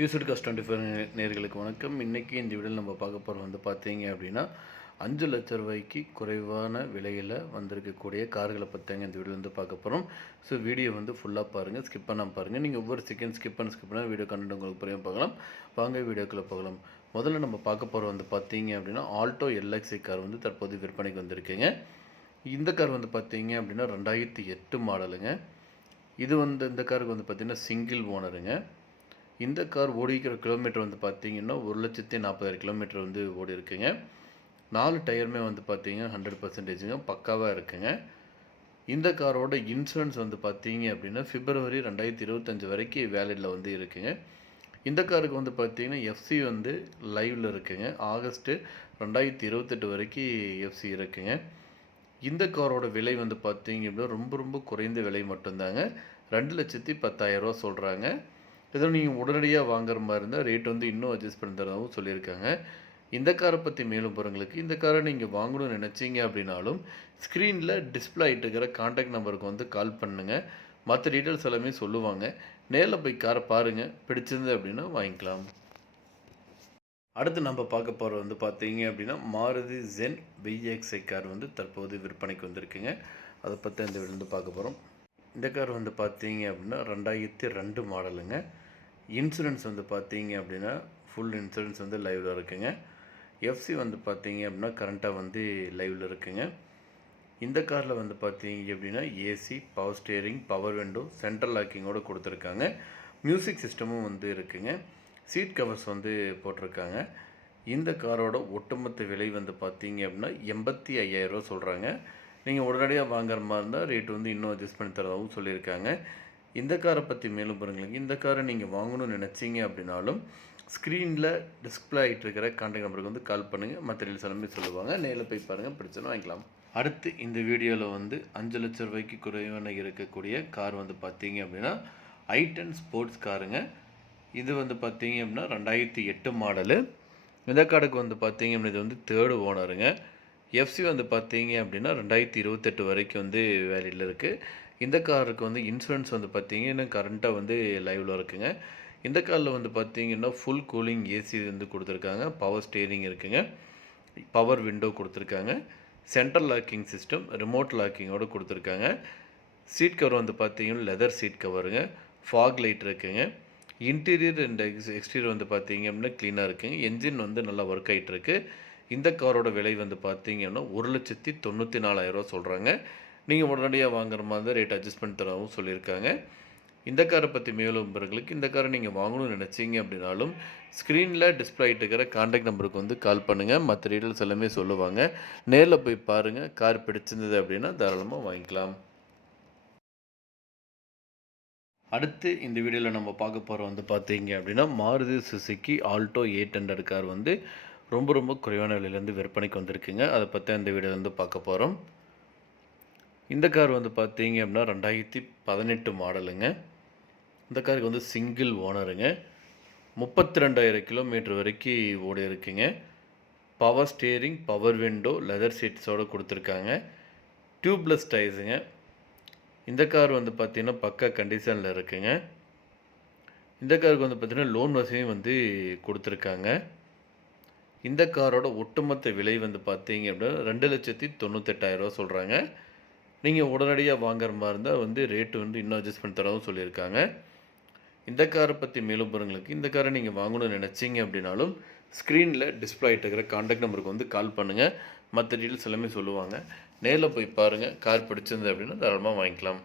Used cost 24 நேர்களுக்கு வணக்கம். இன்றைக்கி இந்த வீடியோவில் நம்ம பார்க்க போகிற பார்த்தீங்க அப்படின்னா 5 லட்ச ரூபாய்க்கு குறைவான விலையில் வந்திருக்கக்கூடிய கார்களை பற்றிங்க இந்த வீடியோ பார்க்க போகிறோம். ஸோ வீடியோ ஃபுல்லாக பாருங்கள், ஸ்கிப் பண்ணாமல் பாருங்கள். நீங்கள் ஒவ்வொரு செகண்ட் ஸ்கிப் பண்ணால் வீடியோ கண்டென்ட் உங்களுக்கு புரியாமல் பார்க்கலாம். வாங்க வீடியோக்குள்ளே போகலாம். முதல்ல நம்ம பார்க்க போகிற பார்த்தீங்க அப்படின்னா ஆல்டோ எல்எக்ஸி கார் தற்போது விற்பனைக்கு வந்திருக்குங்க. இந்த கார் பார்த்தீங்க அப்படின்னா 2008 மாடலுங்க. இது இந்த காருக்கு பார்த்தீங்கன்னா சிங்கிள் ஓனருங்க. இந்த கார் ஓடிக்கிற கிலோமீட்டர் பார்த்தீங்கன்னா 1,40,000 கிலோமீட்டர் ஓடி இருக்குங்க. 4 டயருமே பார்த்தீங்கன்னா 100%ங்க பக்காவாக இருக்குங்க. இந்த காரோட இன்சூரன்ஸ் பார்த்தீங்க அப்படின்னா பிப்ரவரி 2025 வரைக்கும் வேலிடில் இருக்குங்க. இந்த காருக்கு பார்த்தீங்கன்னா எஃப்சி லைவில் இருக்குங்க. ஆகஸ்ட்டு 2028 வரைக்கும் எஃப்சி இருக்குங்க. இந்த காரோட விலை பார்த்தீங்க அப்படின்னா ரொம்ப குறைந்த விலை மட்டும்தாங்க. 2,10,000 சொல்கிறாங்க. ஏதோ நீங்கள் உடனடியாக வாங்குற மாதிரி இருந்தால் ரேட் இன்னும் அட்ஜஸ்ட் பண்ணி தரதாகவும் சொல்லியிருக்காங்க. இந்த காரை பற்றி மேலும் போகிறவங்களுக்கு இந்த காரை நீங்கள் வாங்கணும்னு நினச்சிங்க அப்படின்னாலும் ஸ்க்ரீனில் டிஸ்பிளே ஆகிட்டு இருக்கிற கான்டாக்ட் நம்பருக்கு கால் பண்ணுங்கள். மற்ற டீட்டெயில்ஸ் எல்லாமே சொல்லுவாங்க. நேரில் போய் காரை பாருங்கள், பிடிச்சிருந்து அப்படின்னா வாங்கிக்கலாம். அடுத்து நம்ம பார்க்க போகிற பார்த்தீங்க அப்படின்னா மாருதி ஜென் VXi கார் தற்போது விற்பனைக்கு வந்திருக்குங்க. அதை பற்றி இந்த வீடியோ பார்க்க போகிறோம். இந்த கார் பார்த்தீங்க அப்படின்னா 2002 மாடலுங்க. இன்சூரன்ஸ் பார்த்தீங்க அப்படின்னா ஃபுல் இன்சூரன்ஸ் லைவில் இருக்குங்க. எஃப்சி பார்த்தீங்க அப்படின்னா கரண்ட்டாக லைவில் இருக்குங்க. இந்த காரில் பார்த்தீங்க அப்படின்னா AC, power steering, power window, central லாக்கிங்கோடு கொடுத்துருக்காங்க. மியூசிக் சிஸ்டமும் இருக்குங்க. சீட் கவர்ஸ் போட்டிருக்காங்க. இந்த காரோட ஒட்டுமொத்த விலை பார்த்தீங்க அப்படின்னா 85,000 சொல்கிறாங்க. நீங்கள் உடனடியாக வாங்குற மாதிரி இருந்தால் ரேட் இன்னும் அட்ஜஸ்ட் பண்ணி தரதாகவும் சொல்லியிருக்காங்க. இந்த காரை பற்றி மேலும் பாருங்களுக்கு இந்த காரை நீங்கள் வாங்கணும்னு நினச்சிங்க அப்படின்னாலும் ஸ்க்ரீனில் டிஸ்பிளே ஆகிட்டு இருக்கிற கான்டாக்ட் நம்பருக்கு கால் பண்ணுங்கள். மற்ற டீல்ஸ் எல்லாமே சொல்லுவாங்க. நேரில் போய் பாருங்கள், பிடிச்சதும் வாங்கிக்கலாம். அடுத்து இந்த வீடியோவில் 5 லட்ச ரூபாய்க்கு குறைவான இருக்கக்கூடிய கார் பார்த்தீங்க அப்படின்னா i10 ஸ்போர்ட்ஸ் காருங்க. இது பார்த்தீங்க அப்படின்னா 2008 மாடலு. இந்த காருக்கு பார்த்தீங்க அப்படின்னா இது 3rd ஓனருங்க. எஃப்சி பார்த்தீங்க அப்படின்னா 2028 வரைக்கும் வேலிடில் இருக்குது. இந்த காருக்கு இன்சூரன்ஸ் பார்த்தீங்கன்னா கரண்ட்டாக லைவில் இருக்குங்க. இந்த காரில் பார்த்தீங்கன்னா ஃபுல் கூலிங் ஏசி கொடுத்துருக்காங்க. பவர் ஸ்டேரிங் இருக்குங்க. பவர் விண்டோ கொடுத்துருக்காங்க. சென்ட்ரல் லாக்கிங் சிஸ்டம், ரிமோட் லாக்கிங்கோடு கொடுத்துருக்காங்க. சீட் கவர் பார்த்தீங்கன்னா லெதர் சீட் கவருங்க. ஃபாக் லைட் இருக்குங்க. இன்டீரியர் அண்ட் எக்ஸ்டீரியர் பார்த்தீங்க அப்படின்னா க்ளீனாக இருக்குங்க. என்ஜின் நல்லா ஒர்க் ஆகிட்டு இருக்கு. இந்த காரோட விலை பார்த்தீங்கன்னா 1,94,000 சொல்கிறாங்க. நீங்கள் உடனடியாக வாங்குற மாதிரி ரேட் அட்ஜஸ்ட் பண்ணி தரவும் சொல்லியிருக்காங்க. இந்த காரை பற்றி மேலும் பிறகுகளுக்கு இந்த காரை நீங்கள் வாங்கணும்னு நினச்சிங்க அப்படின்னாலும் ஸ்க்ரீனில் டிஸ்பிளே ஆகிட்டு இருக்கிற கான்டாக்ட் நம்பருக்கு கால் பண்ணுங்கள். மற்ற டீட்டெயில்ஸ் எல்லாமே சொல்லுவாங்க. நேரில் போய் பாருங்கள். கார் பிடிச்சிருந்தது அப்படின்னா தாராளமாக வாங்கிக்கலாம். அடுத்து இந்த வீடியோவில் நம்ம பார்க்க போகிற பார்த்தீங்க அப்படின்னா மாருதி சுசுகி ஆல்டோ 800 கார் ரொம்ப குறைவான விலையிலேருந்து விற்பனைக்கு வந்திருக்குங்க. அதை பற்றி இந்த வீடியோவில் பார்க்க போகிறோம். இந்த கார் பார்த்தீங்க அப்படின்னா 2018 மாடலுங்க. இந்த காருக்கு சிங்கிள் ஓனருங்க. 32,000 கிலோமீட்டர் வரைக்கும் ஓடி இருக்குங்க. Power steering, power window, leather சீட்ஸோடு கொடுத்துருக்காங்க. டியூப்லெஸ் டயர்ஸுங்க. இந்த கார் பார்த்தீங்கன்னா பக்கா கண்டிஷனில் இருக்குங்க. இந்த காருக்கு பார்த்தீங்கன்னா லோன் வசதியும் கொடுத்துருக்காங்க. இந்த காரோட ஒட்டுமொத்த விலை பார்த்தீங்க அப்படின்னா 2,98,000 சொல்கிறாங்க. நீங்கள் உடனடியாக வாங்குற மாதிரி இருந்தால் ரேட்டு இன்னும் அட்ஜஸ்ட் பண்ணி தரவும் சொல்லியிருக்காங்க. இந்த காரை பற்றி மேலும் போகிறவங்களுக்கு இந்த காரை நீங்கள் வாங்கணும்னு நினச்சிங்க அப்படின்னாலும் ஸ்க்ரீனில் டிஸ்பிளே ஆகிட்டு இருக்கிற கான்டாக்ட் நம்பருக்கு கால் பண்ணுங்கள். மற்ற டீட்டெயில்ஸ் எல்லாமே சொல்லுவாங்க. நேரில் போய் பாருங்கள். கார் பிடிச்சிருந்தது அப்படின்னா தாராளமாக வாங்கிக்கலாம்.